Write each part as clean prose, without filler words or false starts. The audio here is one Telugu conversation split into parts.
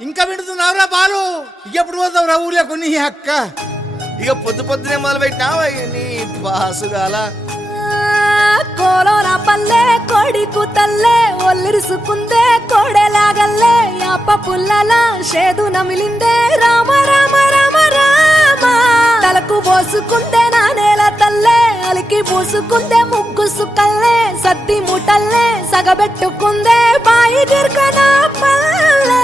ఇంకా వింటున్నావురా బాలు? ఎప్పుడు పోతావు రా ఊళ్ళో కొన్ని అక్క? ఇక పొద్దు పొద్దునే మొదలు పెట్టినావా నీ బాసుగాల? కోలోన పల్లె కోడి కూతల్లే ఒల్లిరుసుకుందే కోడెలాగల్లే యాప పుల్లల షేదు నమిలిందే రామ రామ రామ రామ తలకు పోసుకుందే నా నేల తల్లే అలికి పూసుకుందే ముగ్గు సుక్కల్లే సద్ది ముటల్లే సగబెట్టుకుందే బాయి గిర్కన పల్లె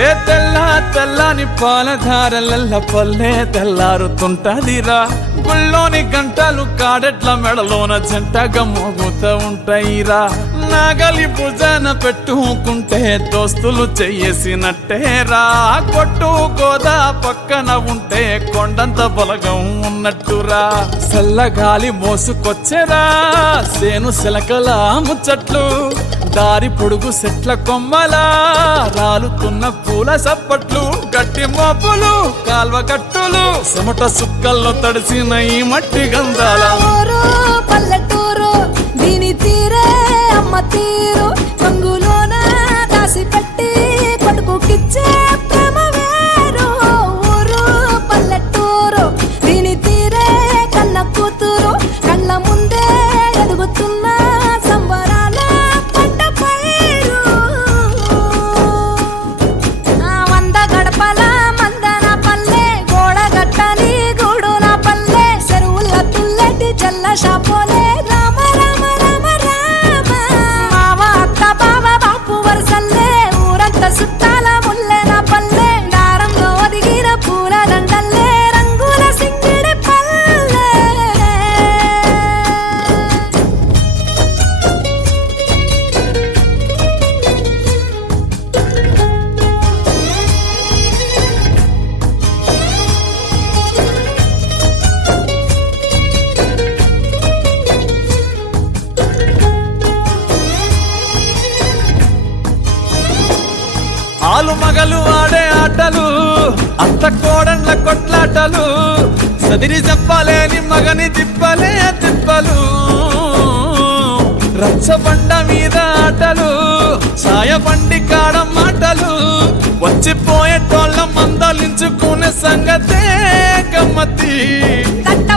ఏ తెల్ల తెల్లని పాలధారలల్ల పల్లె తెల్లారుతుంటదిరా గుళ్ళోని గంటలు కాడెట్ల మెడలోన జంటగా మోగుతూ ఉంటాయిరా నాగలి భుజాన పెట్టుకుంటే దోస్తులు చెయ్యేసినట్టేరా కొట్టు గోదా పక్కన ఉంటే కొండంత బలగం ఉన్నట్టురా చల్లగాలి మోసుకొచ్చెరా సేను సిలకల ముచ్చట్లు దారి పొడుగు సెట్ల కొమ్మలా రాలుతున్న పూల సప్పట్లు గట్టి మోపులు కాల్వ కట్టులు చెమట సుక్కల్లో తడిసిన ఈ మట్టి గంధాల పల్లెటూరు దీని తీరే అమ్మ తీరు కంగులోన దాసి పెట్టి కొడుకుకిచ్చే ప్రేమ వేరు ఊరు పల్లెటూరు దీని తీరే కన్న కూతురు కళ్ళ ముందే ఎదుగుతున్న సంబరాల పంట పైరు వంద గడపల మందన పల్లె గోడ గట్టని గూడున పల్లె చెరువుల తుల్లెటి జల్ల షాపోలే రామ రామ రామ రామ మావ అత్త బావ బాపు వరసల్లే ఊరంత సుట్టాల ముల్లెన పల్లె దారంలో ఒదిగిన పూల దండల్లే రంగుల సింగిడి పల్లె ఆలు మగలు ఆడే ఆటలు అత్త కోడళ్ళ కొట్లాటలు సదిరి చెప్పలేని మగని తిప్పలే తిప్పలు రచ్చబండ మీద ఆటలు ఛాయబండి కాడ మాటలు వచ్చిపోయేటోళ్ళ మందలించుకునే సంగతే గమ్మతి తట్ట